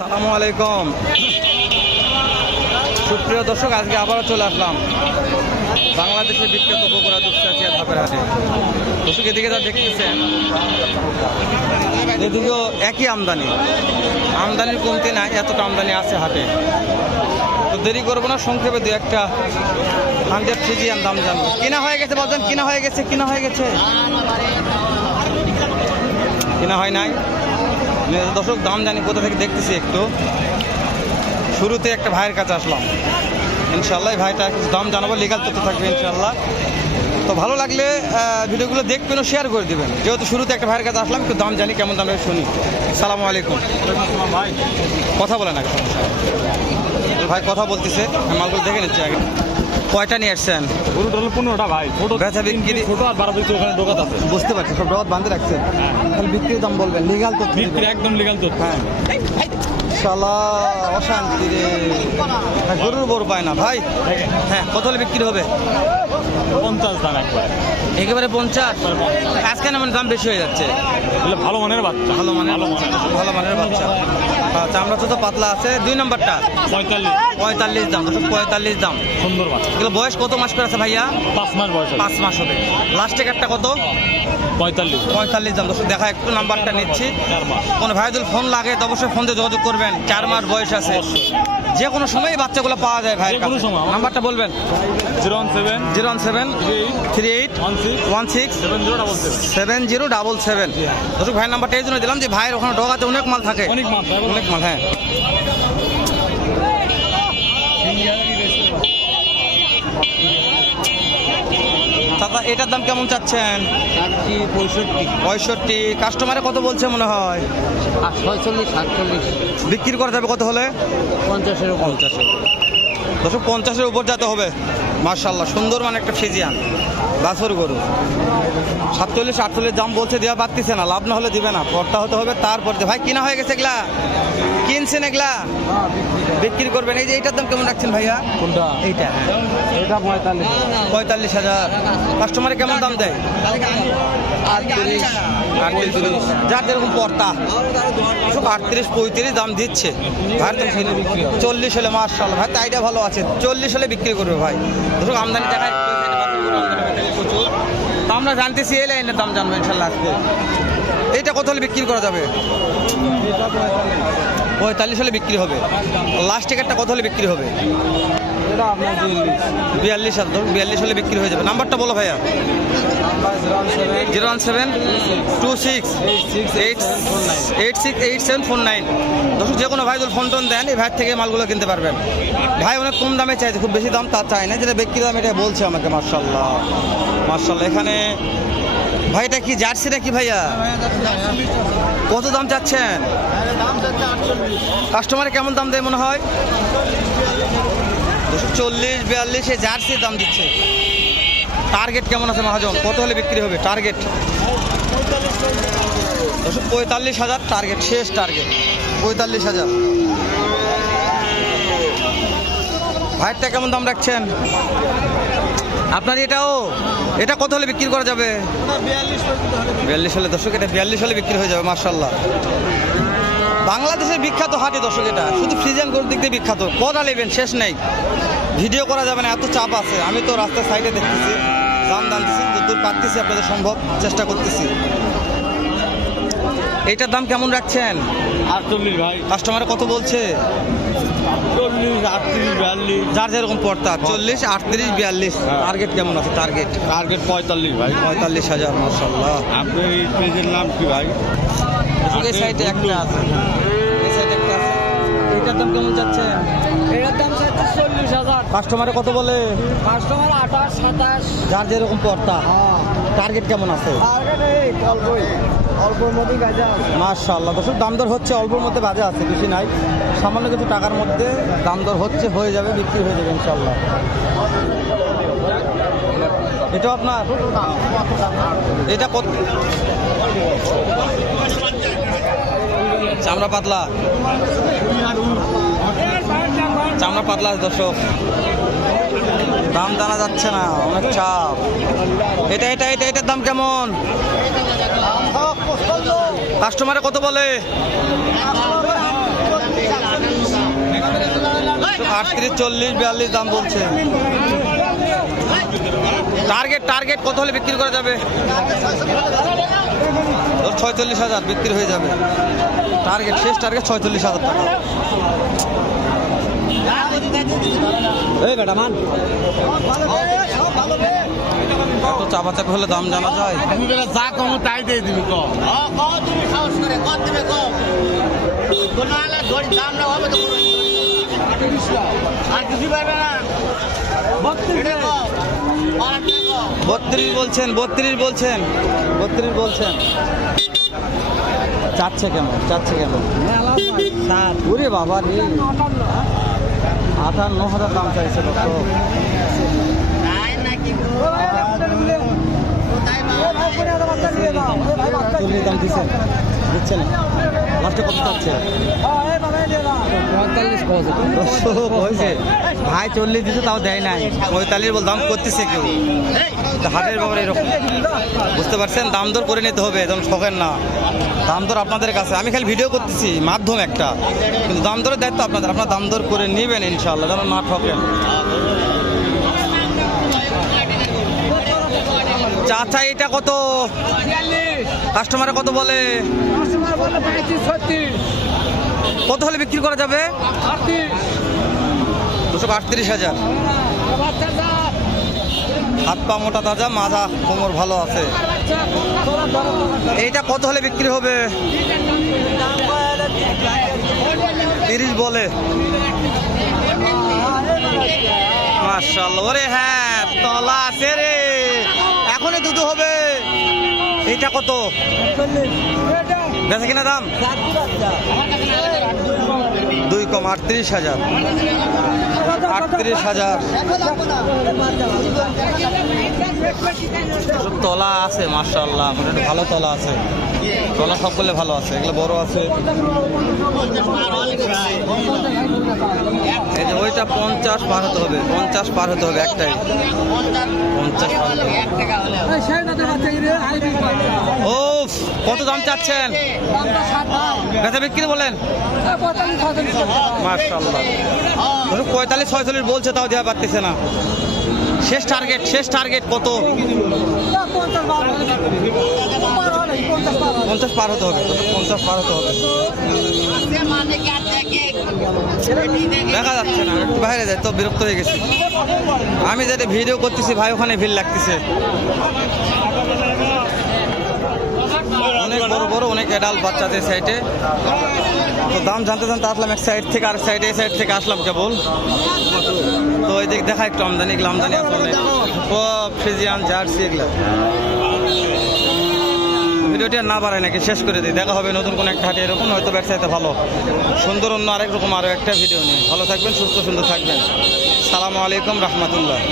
সালামু আলাইকুম। সুপ্রিয় দর্শক, আজকে আবারও চলে আসলাম বাংলাদেশের বিখ্যাত বগুড়া দুপচাচিয়া ধাপের হাটে। দর্শক, এদিকে যা দেখতেছেন এদিকেও একই আমদানি, আমদানির কমতি নাই এতটা আমদানি আছে হাটে। তো দেরি করব না, সংক্ষেপে দু একটা হান্ড্রেড ফিজিয়ান দাম জানব। কিনা হয়ে গেছে বলছেন, কিনা হয়ে গেছে, কিনা হয়ে গেছে? কিনা হয় নাই? দর্শক, দাম জানি কোথা থেকে দেখতেছি একটু। শুরুতে একটা ভাইয়ের কাছে আসলাম। ইনশাল্লাহ ভাইটা কিছু দাম জানাব লিগাল তথ্য থাকবে ইনশাল্লাহ তো ভালো লাগলে ভিডিওগুলো দেখবেন ও শেয়ার করে দিবেন। যেহেতু শুরুতে একটা ভাইয়ের কাছে আসলাম, একটু দাম জানি, কেমন দামে শুনি। সালাম আলাইকুম। ভাই কথা বলেন আগে। ভাই, কথা বলতেছে। আমি মালগুলো দেখে নিচ্ছি আগে। কয়টা নিয়ে আসছেন? গরু টোটাল পনেরোটা ভাই। ছোটো বেচা বিক্রি ছোটো আর বারো বিক্রি ওখানে ডোকাত আছে। বুঝতে পারছি সব রদ বাঁধে রাখছেন। তাহলে বিক্রির দাম বলবেন লিগাল তো। বিক্রি একদম লিগাল তো হ্যাঁ। শালা অশান্তি রে। হ্যাঁ, গরুর বড় পায় না। ভাই হ্যাঁ কত হলে বিক্রি হবে? পঞ্চাশ দাম একবার। একেবারে পঞ্চাশ? আজকে না মানে দাম বেশি হয়ে যাচ্ছে? ভালো মানের বাচ্চা। ভালো মানের ভালো মানের বাচ্চা আচ্ছা আমরা তো তো পাতলা আছে। দুই নম্বরটা? পঁয়তাল্লিশ। পঁয়তাল্লিশ দাম পঁয়তাল্লিশ দাম। সুন্দর বাচ্চা। এগুলো বয়স কত মাস করে আছে ভাইয়া? পাঁচ মাস বয়স পাঁচ মাস হবে। লাস্টে একটা কত? পঁয়তাল্লিশ। পঁয়তাল্লিশ দাম দর্শক দেখা একটু নাম্বারটা নিচ্ছি। কোনো ভাই যদি ফোন লাগে তো অবশ্যই ফোন দিয়ে যোগাযোগ করবেন। চার মাস বয়স আছে। যে কোনো সময় বাচ্চাগুলো পাওয়া যায় ভাই কোনো সময়। নাম্বারটা বলবেন? Zero one seven zero one seven three eight one six one six seven zero double seven. Seven zero double seven. ভাইয়ের নাম্বারটা এই জন্য দিলাম যে ভাইয়ের ওখানে ডগাতে অনেক মাল থাকে। অনেক মাল অনেক মাল হ্যাঁ। দাদা এটার দাম কেমন চাচ্ছেন? ষাটটি পঁয়ষট্টি। পঁয়ষট্টি। কাস্টমারে কত বলছে মনে হয়? ছয়চল্লিশ সাতচল্লিশ। বিক্রি করা যাবে কত হলে? পঞ্চাশের পঞ্চাশে দশ পঞ্চাশের উপর যেতে হবে। মার্শাল্লাহ সুন্দর মানে একটা ফিজিয়ান বাছর গরু। সাতচল্লিশ আটচল্লিশ দাম বলছে দেওয়া পারতেছে না লাভ না হলে দিবে না পরটা হতে হবে তারপর ভাই কিনা হয়ে গেছে এগুলা? কিনছেন এগুলা? বিক্রি করবেন এই যে এইটার দাম কেমন রাখছেন ভাইয়া? কোনটা? এইটা। এটা পঁয়তাল্লিশ পঁয়তাল্লিশ হাজার। কাস্টমারে কেমন দাম দেয়? যার যেরকম পর্তা। আটত্রিশ পঁয়ত্রিশ দাম দিচ্ছে। চল্লিশ হলে মার্শাল্লাহ ভাই তো আইডিয়া ভালো আছে। চল্লিশ হলে বিক্রি করবে ভাই। ধরুন আমদানি থাকে প্রচুর। তো আমরা জানতেছি এই লাইনের দাম জানব ইনশাল্লাহ আজকে। এইটা কত হলে বিক্রি করা যাবে? পঁয়তাল্লিশ হলে বিক্রি হবে। লাস্ট টিকেটটা কত হলে বিক্রি হবে? বিয়াল্লিশ ধরুন বিয়াল্লিশ হলে বিক্রি হয়ে যাবে। নাম্বারটা বলো ভাইয়া। Zero one seven two six eight eight six eight seven four nine. দর্শক যে কোনো ভাই যদি ফোন টোন দেন এই ভাই থেকে মালগুলো কিনতে পারবেন। ভাই অনেক কম দামে চাইছে খুব বেশি দাম তা চাই না যেটা বিক্রি দাম এটা বলছে আমাকে মার্শাল্লাহ মার্শাল্লাহ এখানে ভাইটা কি জার্সি নাকি ভাইয়া? কত দাম চাচ্ছেন? কাস্টমারে কেমন দাম দেয় মনে হয়? দুশো চল্লিশ, বিয়াল্লিশ জার্সির দাম দিচ্ছে। টার্গেট কেমন আছে মহাজন? কত হলে বিক্রি হবে টার্গেট? দুশো পঁয়তাল্লিশ হাজার টার্গেট, শেষ টার্গেট। পঁয়তাল্লিশ হাজার। ভাইয়েরটা কেমন দাম রাখছেন? আপনার এটাও? এটা কত হলে বিক্রি করা যাবে? বিয়াল্লিশ হলে দর্শক, এটা বিয়াল্লিশ হলে বিক্রি হয়ে যাবে মার্শাল্লাহ বাংলাদেশের বিখ্যাত হাটে দর্শক এটা। শুধু ফ্রিজিয়ান গরুর দিক দিয়ে বিখ্যাত। কটা নেবেন, শেষ নেই। ভিডিও করা যাবে না, এত চাপ আছে। আমি তো রাস্তার সাইডে দেখতেছি দাম দানতেছি যতদূর পারতেছি আপনাদের সম্ভব, চেষ্টা করতেছি। এটার দাম কেমন রাখছেন? আটচল্লিশ ভাই। কাস্টমারে কত বলছে? চল্লিশ আটত্রিশ বিয়াল্লিশ। যার যেরকম পড়তা চল্লিশ আটত্রিশ বিয়াল্লিশ। হ্যাঁ। টার্গেট কেমন আছে? টার্গেট টার্গেট পঁয়তাল্লিশ ভাই। পঁয়তাল্লিশ হাজার মার্শাল্লাহ আপনার এই পেজের নাম কি ভাই? এই সাইডে একটা আছে। এই সাইডে একটা আছে। এইটার দাম কেমন যাচ্ছে? এটার দাম চল্লিশ হাজার। কাস্টমারে কত বলে? কাস্টমার আঠাশ সাতাশ। যার যেরকম পড়তা। হ্যাঁ। টার্গেট কেমন আছে? টার্গেট এই অল্পই অল্পর মধ্যেই দর্শক, দাম দর হচ্ছে, অল্পর মধ্যে বাজে আছে, বেশি নাই। সামান্য কিছু টাকার মধ্যে দাম দর হচ্ছে, হয়ে যাবে, বিক্রি হয়ে যাবে ইনশাল্লাহ এটা আপনার? এটা কত? চামড়া পাতলা। চামড়া পাতলা আছে, দর্শক। দাম জানা যাচ্ছে না, অনেক চাপ। এটা এটা এটা, এটার দাম কেমন? কাস্টমারে কত বলে? আটত্রিশ, চল্লিশ, বিয়াল্লিশ দাম বলছে। টার্গেট টার্গেট কত হলে বিক্রি করা যাবে? ছয়চল্লিশ হাজার, বিক্রি হয়ে যাবে। টার্গেট, শেষ টার্গেট ছয়চল্লিশ হাজার টাকা। এই বেটা মান এত চাপা চাপি হলে দাম জানা যায়। তুমি বেলা যা কমো তাই দিয়ে দিবি কম। তুমি সাহস করে কত দেবে কম কোনো আলা ধরি দাম না হবে তো আর কিছু পারবে না এটা কম আর একটা কম বত্রিশ বলছেন বত্রিশ বলছেন বত্রিশ বলছেন। চাচ্ছে কেমন চাচ্ছে কেমন ওরে বাবা রে। আঠান্ন হাজার দাম চাইছে কত? ভাই চল্লিশ দিতে তাও দেয় নাই। পঁয়তাল্লিশ বল, দাম করতেছে কেউ। হাটের ব্যাপারে এরকম। বুঝতে পারছেন? দাম দর করে নিতে হবে একদম শখের না। দাম দর আপনাদের কাছে। আমি খালি ভিডিও করতেছি, মাধ্যম একটা। কিন্তু দাম দরের দায়িত্ব আপনাদের। আপনার দাম দর করে নেবেন ইনশাল্লাহ যেন না ঠকেন। চাচা, এটা কত? কাস্টমারে কত বলে? কত হলে বিক্রি করা যাবে? দুশো আটত্রিশ হাজার। হাত পা মোটা তাজা, মাজা, কোমর ভালো আছে। এইটা কত হলে বিক্রি হবে? তিরিশ বলে। মার্শাল ওরে হ্যাঁ তলা আছে রে। এখনই দুধু হবে। এটা কত? বেঁচে কিনা দাম? দুই কম আটত্রিশ হাজার। আটত্রিশ হাজার। তলা আছে মার্শাল্লাহ ভালো তলা আছে। তলা সব করলে ভালো আছে, এগুলো বড় আছে। এই যে ওইটা পঞ্চাশ পার হতে হবে, পঞ্চাশ পার হতে হবে একটাই। পঞ্চাশ ও কত দাম চাচ্ছেন? বেচা বিক্রি বলেন। মার্শাল্লাহ পঁয়তাল্লিশ ছয়চল্লিশ বলছে, তাও দেওয়া পারতেছে না। শেষ টার্গেট শেষ টার্গেট কত? পঞ্চাশ পার হতে হবে পঞ্চাশ পার হতে হবে। দেখা যাচ্ছে না, একটু বাইরে যায় তো বিরক্ত হয়ে গেছে। আমি যেটা ভিডিও করতেছি, ভাই, ওখানে ভিড় লাগতেছে। অনেক বড় বড়, অনেক এডাল বাচ্চাদের সাইডে তো দাম জানতে জানতে আসলাম এক সাইড থেকে আর সাইডে এই সাইড থেকে আসলাম কেবল। তো ওই দিক দেখা একটু আমদানি, এগুলো আমদানি অনেক। সব জার্সি এগুলো। ভিডিওটি না বাড়ায় নাকি, শেষ করে দিই। দেখা হবে নতুন কোনো একটা হাটে এরকম, হয়তো ব্যবসায়তে ভালো। সুন্দর অন্য আরেক রকম আরও একটা ভিডিও নিয়ে। ভালো থাকবেন, সুস্থ, সুন্দর থাকবেন। সালামু আলাইকুম, রহমতুল্লাহ।